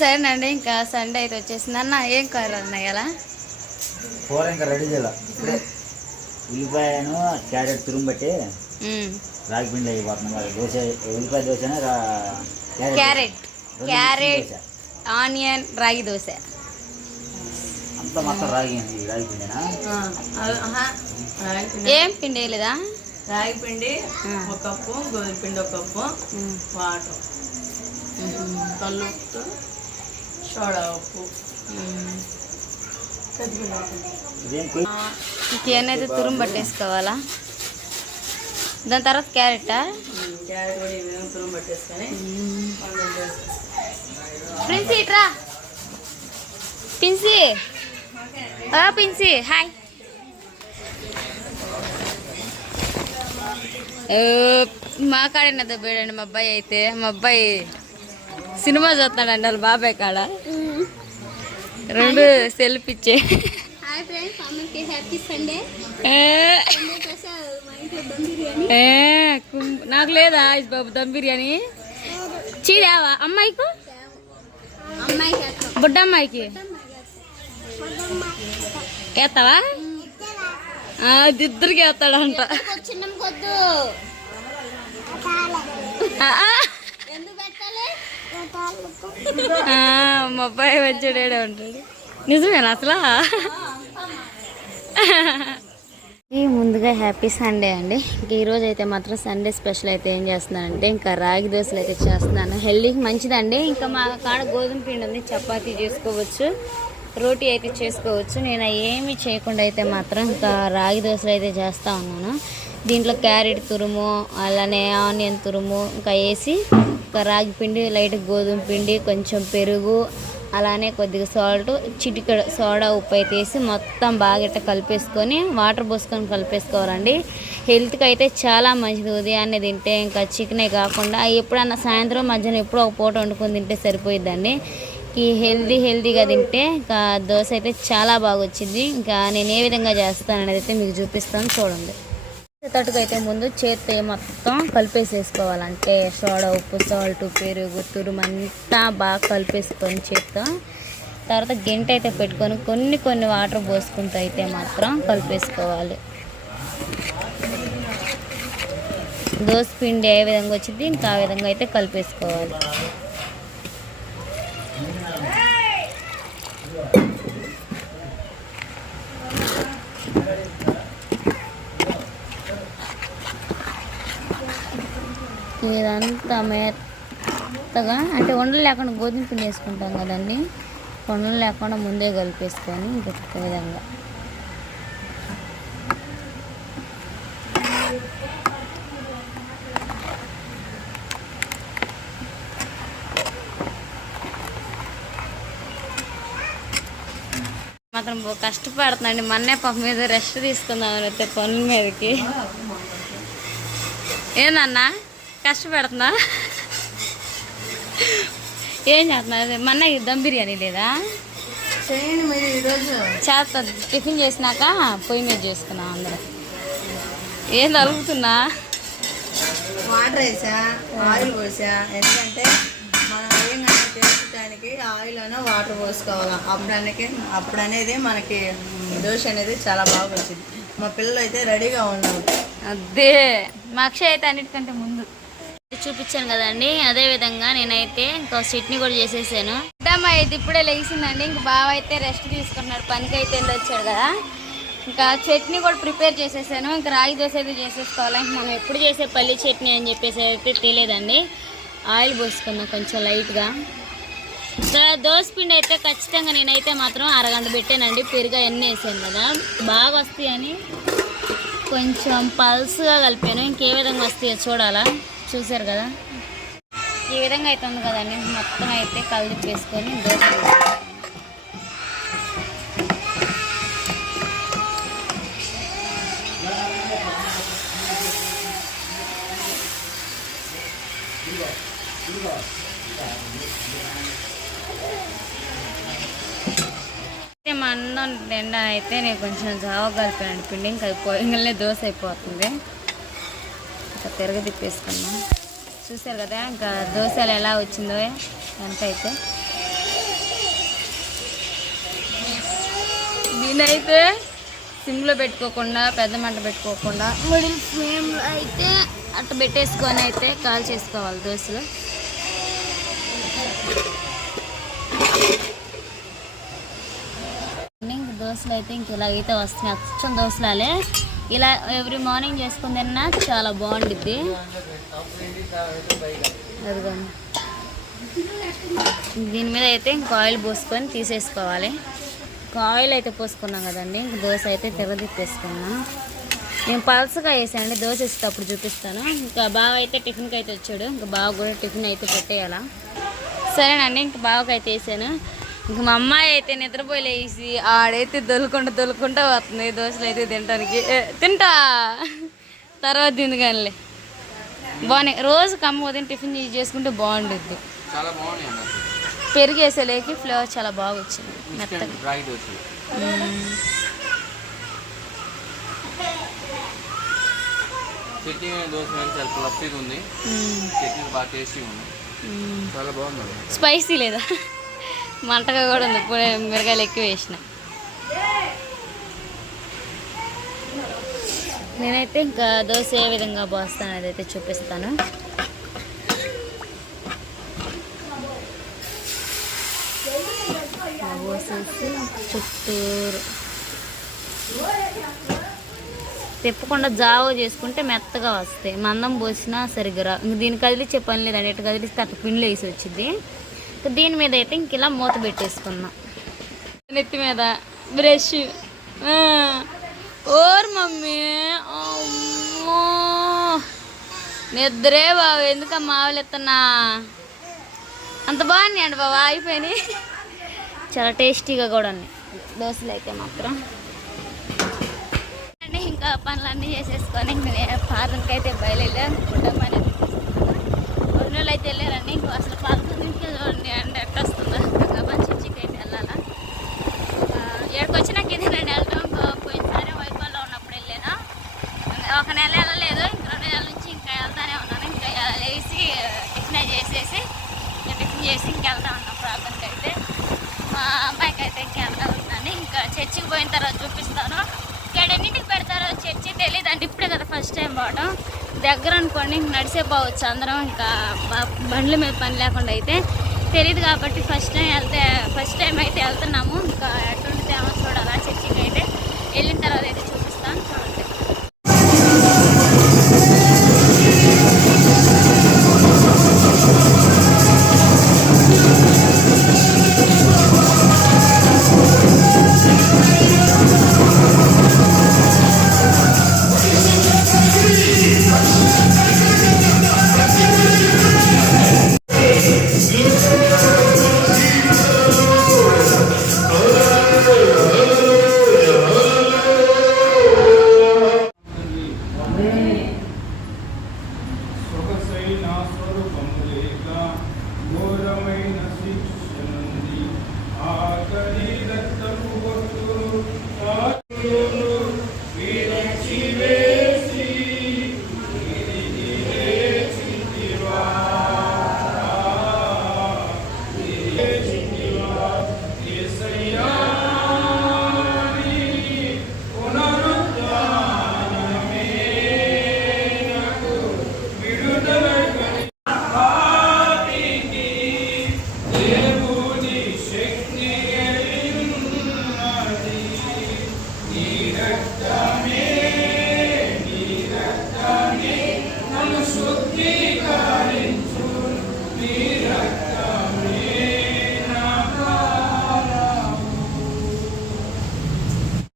సరేనండి ఇంకా సండే అయితే వచ్చేసింది. అన్న ఏం కూర అన్నయ్య ఎలా కూర ఇంకా రెడీ చేయాలి? ఉల్లిపాయను క్యారెట్ తురుము బట్టి రాగి పిండి అయిపోతుంది మరి దోశ ఉల్లిపాయ దోశనే రా క్యారెట్ క్యారెట్. దోశ. ఆనియన్ రాగి దోశ. అంతా మొత్తం రాగి రాగి పిండినా? రాగి పిండి. ఏం పిండి వేయలేదా? రాగి పిండి. ఒక కప్పు గోధుమ పిండి ఒక కప్పు. వాటర్. కళ్ళు సోడా ఉప్పు ఇంకేనైతే తురుము పట్టేసుకోవాలా? దాని తర్వాత క్యారెటా? క్యారెట్ కూడా తురుము పట్టేసుకొని. ప్రిన్సీ ఇట్రా. పిన్సీ పిన్సీ హాయ్. మా కాడనే దొబ్బేడండి మా అబ్బాయి అయితే. మా అబ్బాయి సినిమా చూస్తున్నాడండి వాళ్ళ బాబాయ్ కాడ. రెండు సెల్ఫ్ ఇచ్చే. నాకు లేదా ఐస్ బాబు దమ్ బిర్యానీ? చీరావా? అమ్మాయికు? అమ్మాయికి వేస్తాం. బుడ్డ అమ్మాయికి వేస్తావా ఇద్దరికి వేస్తాడంట చిన్న కొద్దు ఆ, ఆ. ఎందుకు పెట్టాలి ఆ, మా అబ్బాయి వచ్చాడే ఉంటాడు. నిజమేనా అసలు? ఈ ముందుగా హ్యాపీ సండే అండి. ఇంక ఈరోజు అయితే మాత్రం సండే స్పెషల్ అయితే ఏం చేస్తున్నానంటే ఇంకా రాగి దోశలు అయితే చేస్తున్నాను. హెల్దీకి మంచిదండి. ఇంకా మా కాడ గోధుమ పిండి ఉంది చపాతీ చేసుకోవచ్చు రోటీ అయితే చేసుకోవచ్చు. నేను ఏమి చేయకుండా అయితే మాత్రం ఇంకా రాగి దోశలు అయితే చేస్తూ ఉన్నాను. దీంట్లో క్యారెట్ తురుము అలానే ఆనియన్ తురుము ఇంకా వేసి ఒక రాగి పిండి లైట్ గోధుమ పిండి కొంచెం పెరుగు అలానే కొద్దిగా సాల్ట్ చిటికెడ సోడా ఉప్పు అయితే వేసి మొత్తం బాగా ఇట్ట కలిపేసుకొని వాటర్ పోసుకొని కలిపేసుకోవాలండి. హెల్త్కి అయితే చాలా మంచిది. ఉదయాన్నే తింటే ఇంకా చికెనే కాకుండా ఎప్పుడన్నా సాయంత్రం మధ్యాహ్నం ఎప్పుడో ఒక పూట వండుకొని తింటే సరిపోయిద్దండి. ఈ హెల్దీ హెల్దీగా తింటే ఇంకా దోశ అయితే చాలా బాగా వచ్చింది. ఇంకా నేను ఏ విధంగా చేస్తాను అనేది అయితే మీకు చూపిస్తాను. చూడండి. తట్టుకు అయితే ముందు చేత్తో మొత్తం కలిపేసేసుకోవాలంటే సోడా ఉప్పు సాల్ట్ పెరుగు తురుము అంతా బాగా కలిపేసుకొని చేత్తో తర్వాత గంట అయితే పెట్టుకొని కొన్ని కొన్ని వాటర్ పోసుకుంటూ అయితే మాత్రం కలిపేసుకోవాలి. దోశ పిండి ఏ విధంగా వచ్చింది ఇంకా ఆ విధంగా అయితే కలిపేసుకోవాలి. ఇదంతా మెత్తగా అంటే ఉండలు లేకుండా గోధుమ పిండి వేసుకుంటాం కదండి. ఉండలు లేకుండా ముందే కలిపేసుకొని ఇంకొక విధంగా. మాత్రం కష్టపడుతుందండి మొన్నే పాప మీద రెస్ట్ తీసుకుందామని అయితే పనుల మీదకి. ఏందన్నా కష్టపెడుతున్నా. ఏం చేస్తున్నా మొన్న దమ్ బిర్యానీ లేదా? చేయండి మీరు ఈరోజు. చేస్తా టిఫిన్ చేసినాక పొయ్యి మీద చేసుకున్నాం అందరం. ఏం తలుగుతున్నా వాటర్ వేసా ఆయిల్ పోసా. ఎందుకంటే మనం ఏంటంటే చేసుకోవడానికి ఆయిల్ అనే వాటర్ పోసుకోవాలి. అప్పుడానికి అప్పుడు అనేది మనకి దోశ అనేది చాలా బాగా వచ్చింది. మా పిల్లలు అయితే రెడీగా ఉన్నారు. అదే మా అక్షయ్ అయితే అన్నిటికంటే ముందు. చూపించాను కదండి. అదే విధంగా నేనైతే ఇంకో సిట్ని కూడా చేసేసాను. అమ్మ అయితే ఇప్పుడే లేచిందండి. ఇంక బావ అయితే రెస్ట్ తీసుకున్నాడు. పనికి అయితే వచ్చాడు కదా. ఇంకా చట్నీ కూడా ప్రిపేర్ చేసేసాను. ఇంకా రాగి దోశ అయితే చేసేసుకోవాలి. మనం ఎప్పుడు చేసే పల్లి చట్నీ అని చెప్పేసి అయితే తెలియదండి. ఆయిల్ పోసుకున్నాం కొంచెం లైట్గా. ద- దోశ పిండి అయితే ఖచ్చితంగా నేనైతే మాత్రం అరగంట పెట్టానండి. పెరుగు ఎన్ని వేసాను కదా. బాగా వస్తాయని కొంచెం పల్స్గా కలిపాను. ఇంకే విధంగా వస్తాయో చూడాలా. చూసారు కదా? ఈ విధంగా అయితే ఉంది కదండి. మొత్తం అయితే కళ్ళు వేసుకొని దోశ అయితే మా అన్నం నిండా అయితే నేను కొంచెం జావ కలిపానండి పిండి ఇంకా పోయి దోశ అయిపోతుంది. ఇంకా తిరగ తిప్పేసుకున్నాం. చూసారు కదా ఇంకా దోశలు ఎలా వచ్చిందో ఎంత అయితే దీనైతే సిమ్లో పెట్టుకోకుండా పెద్ద మంట పెట్టుకోకుండా మిడిల్ ఫ్లేమ్లో అయితే అట్ట పెట్టేసుకొని అయితే కాల్ చేసుకోవాలి దోశలు. దోశలు అయితే ఇంక ఇలాగైతే వస్తున్నాయి. అచ్చం దోశలాలే. ఇలా ఎవ్రీ మార్నింగ్ చేసుకుని తిన్నా చాలా బాగుండిద్ది. అదిగోండి. దీని మీద అయితే ఇంక ఆయిల్ పోసుకొని తీసేసుకోవాలి. ఆయిల్ అయితే పోసుకున్నాం కదండి ఇంక దోశ అయితే తెరదిప్పేసుకున్నాం. నేను పలసగా వేసానండి దోశ వేసేటప్పుడు చూపిస్తాను. ఇంకా బావ అయితే టిఫిన్కి అయితే వచ్చాడు ఇంకా బావ కూడా టిఫిన్ అయితే పెట్టేయాలా. సరేనండి ఇంక బావకి అయితే వేసాను. ఇంక మా అమ్మాయి అయితే నిద్రపోయి లేసి ఆడైతే దొలుకుంటా దొలుకుంటా వస్తుంది దోశలు అయితే తినడానికి తింటా. తర్వాత తిందుగానిలే బాగున్నాయి రోజు కమ్మ ఉదయం టిఫిన్ చేసి చేసుకుంటే బాగుండుద్ది. చాలా బాగున్నాయి అన్న పెరుగు వేసేలేకి ఫ్లేవర్ చాలా బాగా వచ్చింది. మెత్తగా. ఇన్స్టెంట్ రాగి దోశలు మ్మ్. చట్నీ దోశ మీద చాలా ఫ్లఫీగా ఉంది. మ్మ్. చట్నీ బాగా టేస్టీ ఉంది. మ్మ్. చాలా బాగుంది. స్పైసీ లేదా? మంటగా కూడా ఉంది. ఇప్పుడే మిరగాయలు ఎక్కువ వేసిన. నేనైతే ఇంకా దోశ ఏ విధంగా పోస్తాను అదైతే చూపిస్తాను. పోసేసి చుట్టూరు. తిప్పకుండా జావ చేసుకుంటే మెత్తగా వస్తాయి. మందం పోసినా సరిగ్గా రా. దీన్ని కదిలిచ్చే పని లేదండి ఇటు కదిలిస్తే అట్లా పిండి వేసి వచ్చింది దీని మీద అయితే ఇంక ఇలా మూత పెట్టేసుకున్నాం. నెత్తి మీద బ్రష్. Or mummy. అమ్మో. నిద్రే బాబు ఎందుకమ్మా ఆవులెత్తన్నా? అంత బాగున్నాయి అండి బాబా అయిపోయినాయి చాలా టేస్టీగా కూడా ఉన్నాయి. దోశలు అయితే మాత్రం. ఇంకా పనులన్నీ చేసేసుకొని ఇంక నేను పార్లర్కి అయితే బయలుదేరాను. ఒరిజినల్ అయితే వెళ్ళారండి ఇంకో అసలు పార్లర్ నుంచి చూడండి అండ్ ఎట్లా వస్తుందో గబా చర్చికి అయితే వెళ్ళాలా ఇక్కడికి వచ్చినాక నేను వెళ్ళడం పోయినసారి వైకోల్లో ఉన్నప్పుడు వెళ్ళాను. ఒక నెల వెళ్ళలేదు ఇంక రెండు నెలల నుంచి ఇంకా వెళ్తానే ఉన్నాను. ఇంకా వేసి టిఫిన్ చేసేసి టిఫిన్ చేసి ఇంక వెళ్తా ఉన్నాం ప్రార్థనకి అయితే. మా అమ్మాయికి అయితే ఇంకా వెళ్తా ఉన్నాను. ఇంకా చర్చికి పోయిన తర్వాత చూపిస్తాను. ఇక్కడ ఎన్నింటికి పెడతారో చర్చి తెలియదు అంటే ఇప్పుడే కదా ఫస్ట్ టైం పోవడం దగ్గర అనుకోండి ఇంక నడిసే పోవచ్చు అందరం. ఇంకా బండ్ల మీద పని లేకుండా అయితే తెలియదు కాబట్టి ఫస్ట్ టైం వెళ్తే ఫస్ట్ టైం అయితే వెళ్తున్నాము. ఇంకా ఎటువంటి ఏమో చూడాలా చర్చికి అయితే వెళ్ళిన తర్వాత అయితే ఘోరమైన శిక్ష నుండి ఆకలి రక్తము